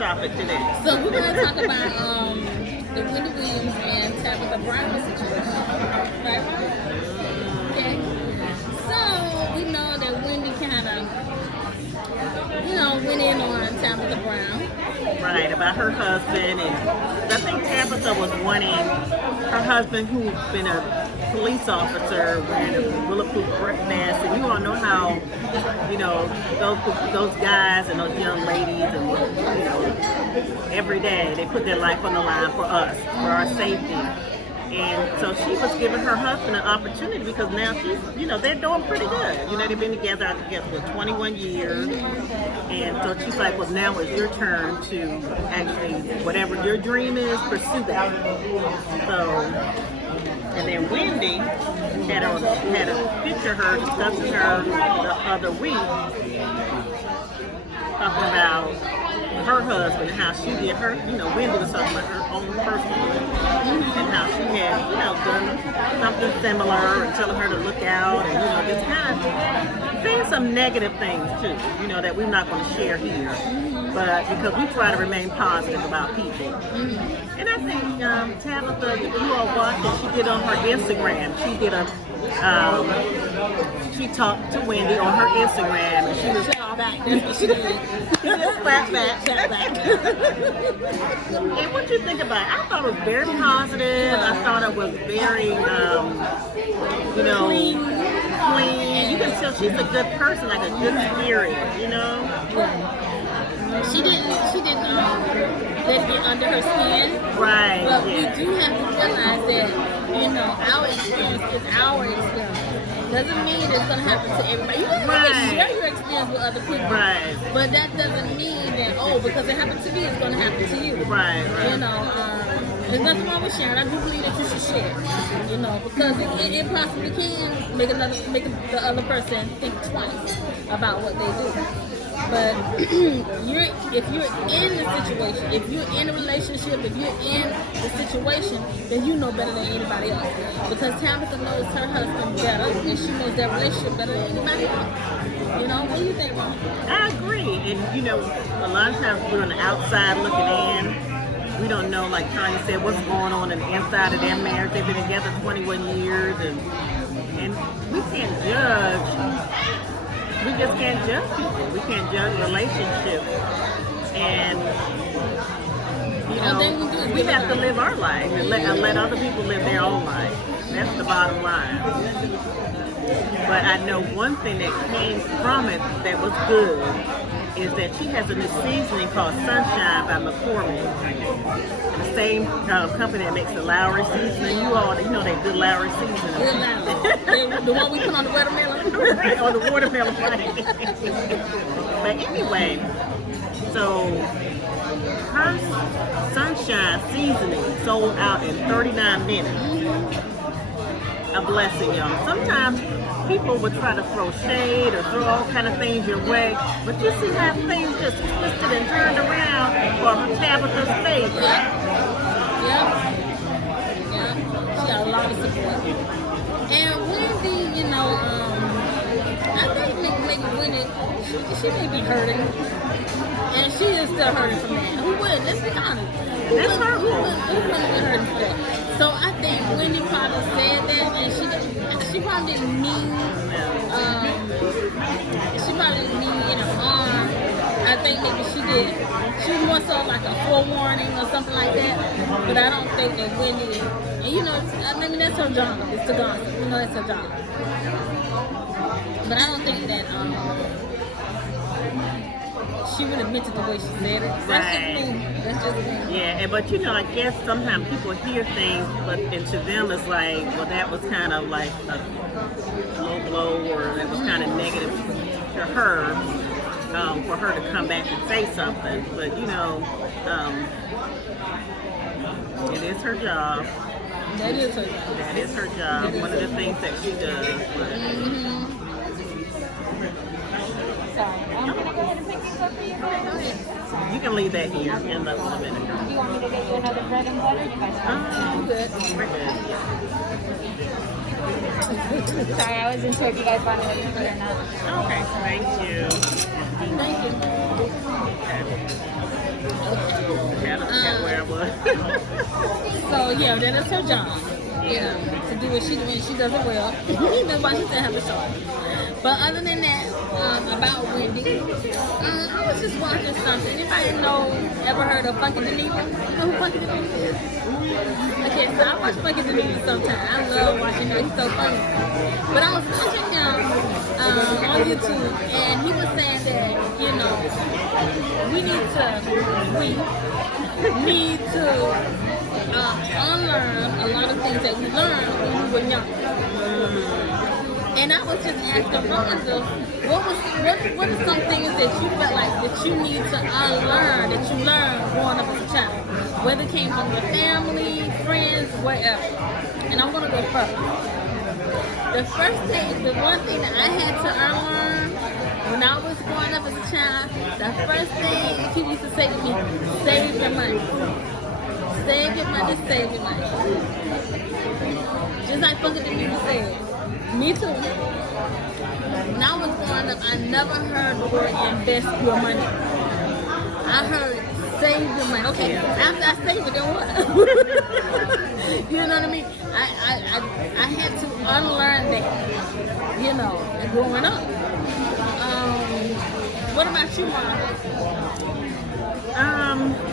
topic today. So we're going to talk about the Wendy Williams and Tabitha Brown situation. Right? Okay. So we know that Wendy kind of, went in on Tabitha Brown. Right, about her husband. And I think Tabitha was wanting her husband, who's been a police officer, wearing a bulletproof vest. And you all know how, those guys and those young ladies and, every day they put their life on the line for us, for our safety. And so she was giving her husband an opportunity because now she's, they're doing pretty good. They've been together, I guess, for 21 years. And so she's like, well, now it's your turn to actually, whatever your dream is, pursue that. So, and then Wendy had a picture of her discussing her the other week, talking about her husband and how she did her, Wendy was talking about her own personal life and how she had, done something similar and telling her to look out and, just kind of saying some negative things too, that we're not going to share here. But because we try to remain positive about people. And I think Tabitha, if you all watched it, she did on her Instagram, she talked to Wendy on her Instagram and she was she just clapped back. And what you think about it? I thought it was very positive. I thought it was very, clean. You can tell she's a good person, like a good spirit, She didn't let it get under her skin. Right. But we do have to realize that, our experience is our experience. Doesn't mean it's going to happen to everybody. You can share your experience with other people. Right. But that doesn't mean that, because it happened to me, it's going to happen to you. Right. There's nothing wrong with sharing. I do believe that you should share. Because it possibly can make the other person think twice about what they do. But if you're in the situation, if you're in a relationship, if you're in the situation, then you know better than anybody else. Because Tabitha knows her husband better, and she knows their relationship better than anybody else. What do you think, Ron? I agree. And, a lot of times we're on the outside looking in. We don't know, like Tanya said, what's going on the inside of their marriage. They've been together 21 years, and we can't judge. We just can't judge people. We can't judge relationships. And, we have to live our life and let other people live their own life. That's the bottom line. But I know one thing that came from it that was good is that she has a new seasoning called Sunshine by McCormick. The same company that makes the Lowry seasoning. You all, they good Lowry seasoning. The one we put on the watermelon? Right, on the watermelon. But anyway, so her Sunshine seasoning sold out in 39 minutes. A blessing, y'all. Sometimes people would try to throw shade or throw all kind of things your way, but you see how things just twisted and turned around for Tabitha's favor. Yeah. She got a lot of support. And Wendy, I think maybe Wendy, she may be hurting. And she is still hurting from that. Who would? Let's be honest. Who wouldn't be hurting for that? So I think Wendy probably said that, and she probably didn't mean, any harm. I think maybe she did. She was more so like a forewarning or something like that. But I don't think that Wendy, and that's her job. It's to gossip. That's her job. But I don't think that she would have meant it the way she said it. That's just me. Yeah, but I guess sometimes people hear things, and to them it's like, well, that was kind of like a low blow, or that was kind of negative to her, for her to come back and say something. But it is her job. That is her job. That is her job. One of the things that she does. Sorry. I'm going to go ahead and pick these up for you guys. You can leave that here in the minute. Do you want me to get you another bread and butter? You guys I'm good. We're good. Sorry, I wasn't sure if you guys wanted to or not. Okay, thank you. Thank you. Okay. That's where I was. So yeah, then it's her job. Yeah, to do what she does. She does it well. That's why she still have a show. But other than that, about Wendy, I was just watching something. Anybody ever heard of Funky Denise? You know who Funky Denise is? Okay, so I watch Funky Denise sometimes. I love watching him. He's so funny. But I was watching him on YouTube, and he was saying that, we need to unlearn a lot of things that we learned when we were young. And I was just asking Rhonda, what are some things that you felt like that you need to unlearn, that you learned growing up as a child? Whether it came from your family, friends, whatever. And I'm gonna go first. The one thing that I had to unlearn when I was growing up as a child, the first thing people used to say to me, save your money. Save your money, save your money. Just like fucking the music said. Me too. When I was growing up, I never heard the word invest your money. I heard save your money. Okay, after I save it, then what? You know what I mean? I had to unlearn that, growing up. What about you, Mom?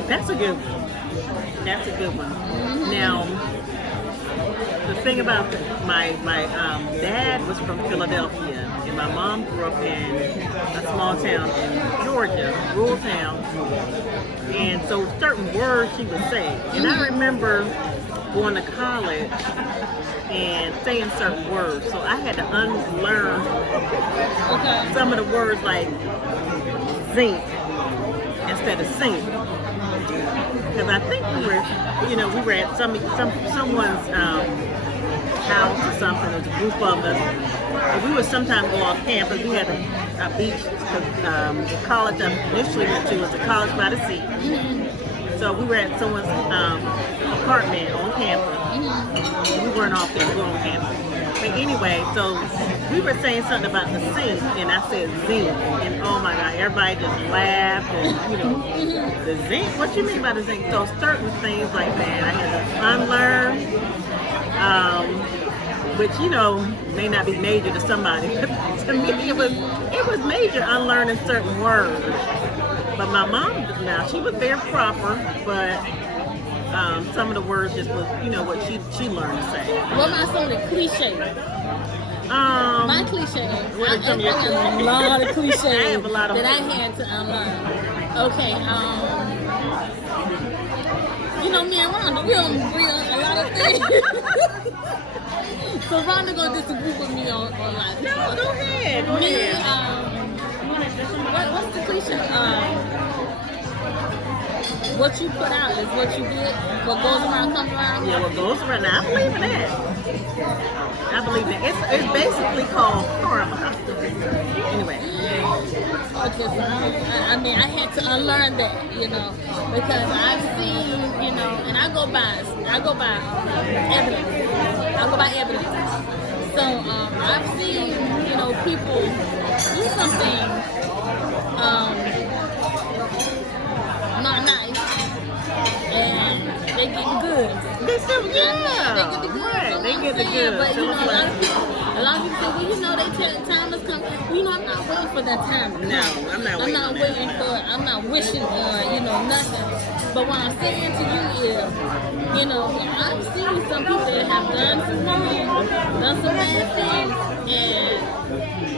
That's a good one. That's a good one. Mm-hmm. Now, the thing about my dad was from Philadelphia, and my mom grew up in a small town in Georgia, rural town, and so certain words she would say. And I remember going to college and saying certain words, so I had to unlearn some of the words like zinc instead of sink. Because I think we were at someone's house or something. There was a group of us, and we would sometimes go off campus. We had a beach. The college I initially went to was a college by the sea. Mm-hmm. So we were at someone's apartment on campus. We weren't off campus. We were on campus. But anyway, so we were saying something about the sink, and I said zinc, and oh my God, everybody just laughed, and the zinc? What you mean by the zinc? So certain things like that I had to unlearn, which may not be major to somebody, but to me it was major unlearning certain words. But my mom, now she was very proper, but some of the words just was, what she learned to say. What about some of the cliches? My cliche. I have a lot of cliches that I had to unlearn. Okay, me and Rhonda, we don't agree on a lot of things. So Rhonda gonna disagree with me on a lot. No, go ahead. What's the cliche? What you put out is what you get. What goes around comes around. Yeah, what goes around. Now, I believe in that. I believe that. It's basically called karma. Anyway. Okay, so I had to unlearn that, because I've seen, and I go by evidence. I go by evidence. So I've seen, people do something not nice, and they get the goods. They still, they get the goods. Right. They get the goods. But a lot of people say, they time has come. I'm not waiting for that time. No, I'm not waiting. I'm not wishing, nothing. But what I'm saying to you is, I've seen some people that have done some wrong, done some bad things, and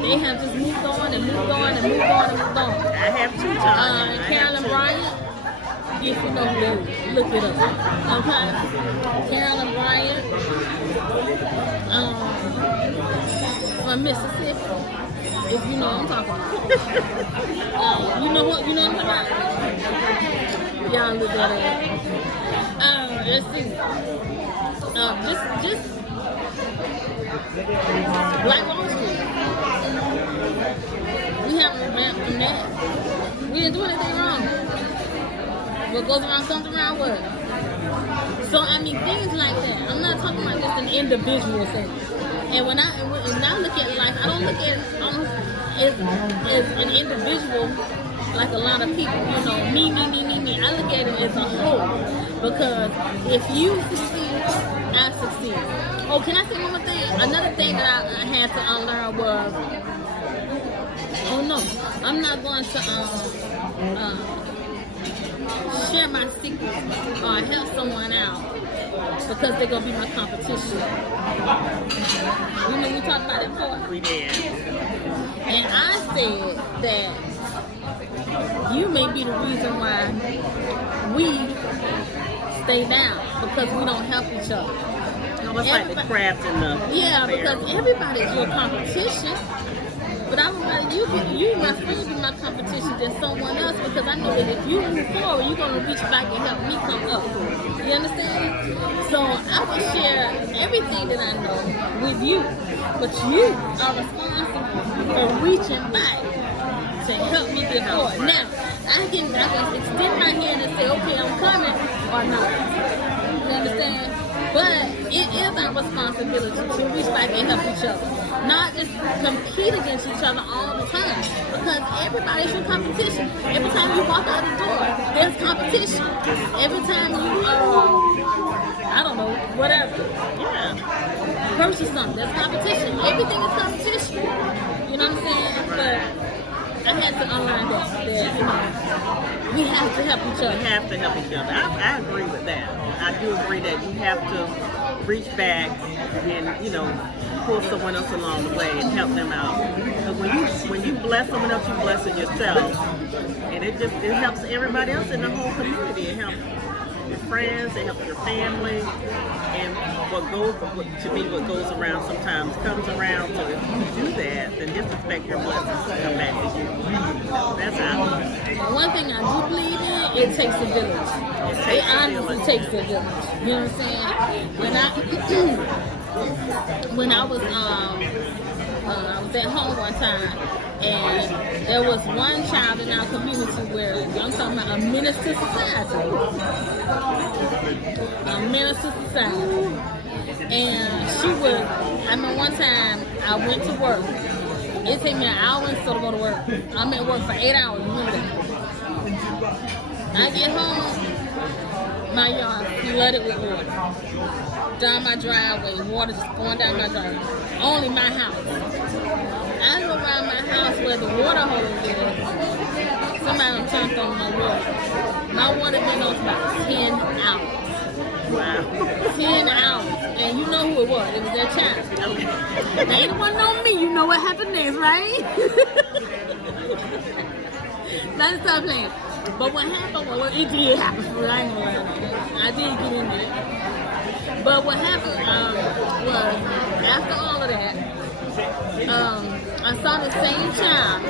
they have just moved on and moved on and moved on and moved on. I have two times. Carolyn Bryant, if you know who that is, look it up. Okay? Carolyn Bryant, from Mississippi. If you know what I'm talking about. You know what I'm talking about? Y'all look at it. Let's see. Just Black Wall Street. We haven't ramped from that. We didn't do anything wrong. What goes around comes around what? So things like that. I'm not talking about just an individual thing. And when I look at life, I don't look at as an individual like a lot of people, you know, me. I look at it as a whole, because if you succeed, I succeed. Oh, can I say one more thing? Another thing that I had to unlearn was, oh no, I'm not going to share my secrets or help someone out because they're gonna be my competition. You know, we talked about that part. We did. And I said that you may be the reason why we stay down, because we don't help each other. It's like the crabs in the yeah, bear. because everybody's your competition. But I would rather you must really be my competition than someone else, because I know that if you move forward, you're going to reach back and help me come up. You understand? So I will share everything that I know with you, but you are responsible for reaching back to help me get forward. Now, I can extend my hand and say, okay, I'm coming, or not. You understand? But it is our responsibility to reach back and help each other. Not just compete against each other all the time, because everybody's your competition. Every time you walk out the door, there's competition. Every time you, I don't know, whatever, purchase something, there's competition. Everything is competition. You know what I'm saying? But I had to unlearn that you know, we have to help each other. We have to help each other. I agree with that. I do agree that you have to reach back and, you know, pull someone else along the way and help them out. Because when you bless someone else, you're blessing yourself, and it helps everybody else in the whole community. It helps your friends, it helps your family, and what goes around sometimes comes around. So if you do that, then just expect your blessings to come back to you. That's how. One thing I do believe in, it takes a village. It honestly takes a village. You know what I'm saying? When I was at home one time, and there was one child in our community where I'm talking about a minister society. A minister society. And she would, I mean, one time I went to work. It took me an hour and so to go to work. I'm at work for 8 hours, remember that. I get home, my yard flooded with water. Down my driveway, water just going down my driveway. Only my house. I go around my house where the water hose is. Somebody turned on my water. My water been on for about 10 hours. Wow. 10 hours. And you know who it was. It was that child. They ain't one on me. You know what happened next, right? Let's stop playing. But what happened was, it did happen. I ain't gonna lie. I did get in there. But what happened was, after all of that, I saw the same child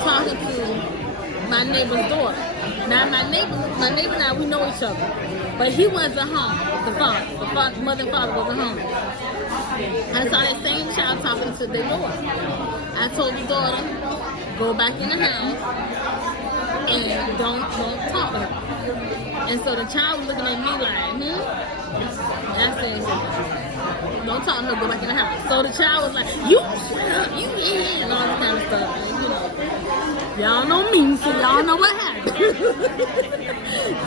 talking to my neighbor's daughter. Now my neighbor and I, we know each other, but he wasn't home. The mother and father wasn't home. I saw that same child talking to their daughter. I told the daughter, go back in the house and don't talk to her. And so the child was looking at me like, I said, don't talk to her, go back in the house. So the child was like, you shut up, you and all this kind of stuff. And, you know, y'all know me, so y'all know what happened.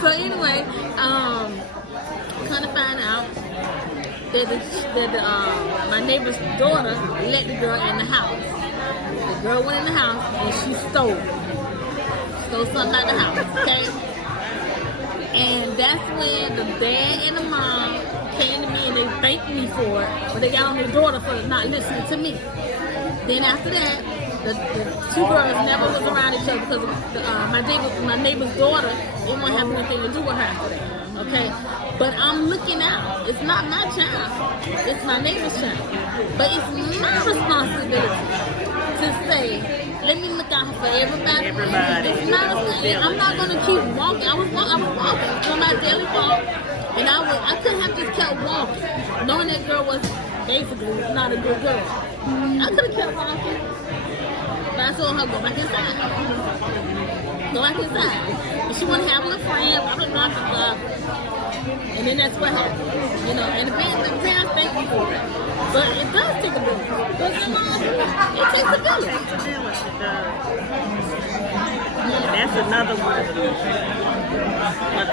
So anyway, kind of find out that my neighbor's daughter let the girl in the house. The girl went in the house and she stole something out the house, okay? And that's when the dad and the mom came to me and they thanked me for it, but they got on their daughter for not listening to me. Then after that, the two girls never was around each other because my neighbor's daughter didn't want to have anything to do with her after that. Okay, but I'm looking out. It's not my child. It's my neighbor's child. But it's my responsibility to say, let me look out for everybody. It's not I'm not gonna keep walking. I was walking on my daily walk, and I couldn't have just kept walking, knowing that girl was basically not a good girl. I could have kept walking, but I told her go back inside. Go back inside. And she wanted to have a little friend, blah blah blah blah. And then that's what happened, you know. And the parents thank me for it. But it does take a village. But it takes a village. It takes a village, it does. That's another one of the,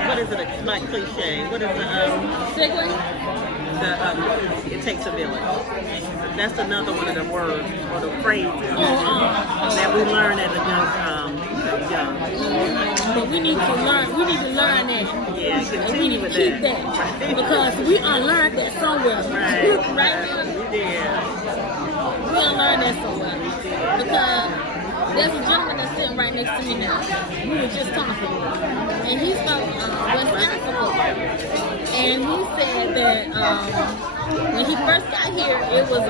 what is it, like cliche? What is Sickly? it takes a village. That's another one of the words or the phrases that we learn as a young. But we need to learn that. Yeah, And we continue need to with keep that. that. Because we unlearned that somewhere. Right. Right? Yeah. We unlearned that somewhere. Because there's a gentleman that's sitting right next to me now. We were just talking. And he's from West Africa. And he said that when he first got here, it was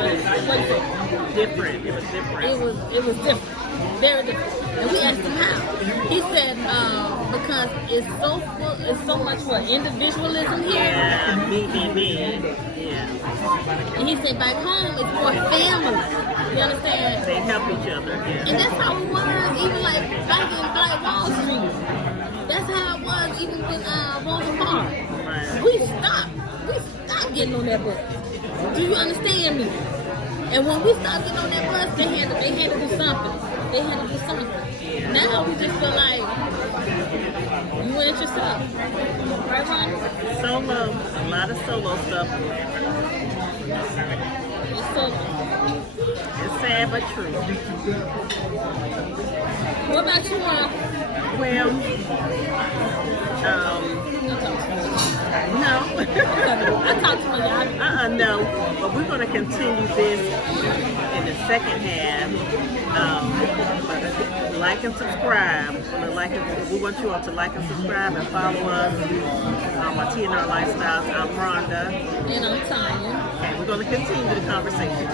Different. It was different. It was different. Very different. And we asked him how. He said because it's so much individualism here. Yeah, me. Yeah. And he said back home it's more family. You understand? They help each other. Yeah. And that's how it was, even like back in Black Wall Street. That's how it was even with Rosa Parks. Right. We stopped getting on that bus. Do you understand me? And when we stopped getting on that bus, they had to do something. They had to do something. Yeah. Now we just feel like you went it yourself. Right, Ron? Solo, a lot of solo stuff. It's solo. It's sad but true. What about you, Ron? Well, no. I talked to my y'all. No. But we're going to continue this in the second half. Like and subscribe. We want you all to like and subscribe and follow us on TNR Lifestyles. I'm Rhonda. And I'm Tanya. And we're going to continue the conversation.